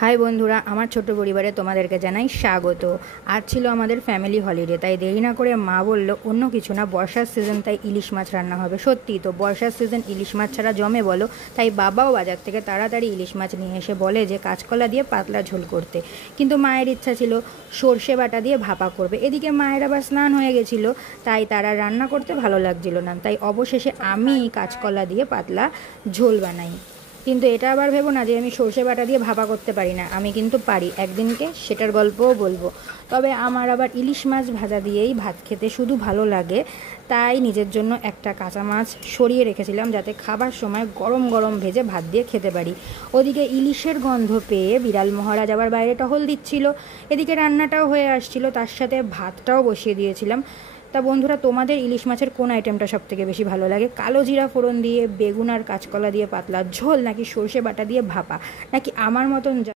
High বন্ধুরা, আমার ছোট্ট পরিবারে তোমাদেরকে জানাই স্বাগত। আজ ছিল আমাদের ফ্যামিলি হলিডে, তাই দেরি না করে মা বলল অন্য কিছু না, বর্ষার সিজন তাই ইলিশ মাছ রান্না হবে। সত্যি তো, বর্ষার সিজন ইলিশ মাছ ছাড়া জমে বলো। তাই বাবাও বাজার থেকে তাড়াতাড়ি ইলিশ মাছ নিয়ে এসে বলে যে কাঁচকলা দিয়ে পাতলা ঝোল করতে। কিন্তু মায়ের ইচ্ছা ছিল সর্ষে বাটা দিয়ে ভাপা করবে। এদিকে মায়ের আবার স্নান হয়ে গেছিলো, তাই তারা রান্না করতে ভালো লাগছিল না। তাই অবশেষে আমি কাঁচকলা দিয়ে পাতলা ঝোল বানাই। কিন্তু এটা আবার ভেবো না যে আমি সর্ষে বাটা দিয়ে ভাপা করতে পারি না, আমি কিন্তু পারি। একদিনকে সেটার গল্পও বলবো। তবে আমার আবার ইলিশ মাছ ভাজা দিয়েই ভাত খেতে শুধু ভালো লাগে। তাই নিজের জন্য একটা কাঁচা মাছ সরিয়ে রেখেছিলাম, যাতে খাবার সময় গরম গরম ভেজে ভাত দিয়ে খেতে পারি। ওদিকে ইলিশের গন্ধ পেয়ে বিড়াল মহারাজ আবার বাইরে টহল দিচ্ছিল। এদিকে রান্নাটাও হয়ে আসছিল, তার সাথে ভাতটাও বসিয়ে দিয়েছিলাম। তা বন্ধুরা, তোমাদের ইলিশ মাছের কোন আইটেমটা সবথেকে বেশি ভালো লাগে? কালো জিরা ফোড়ন দিয়ে বেগুন আর কাঁচকলা দিয়ে পাতলা ঝোল, নাকি সর্ষে বাটা দিয়ে ভাপা, নাকি আমার মতন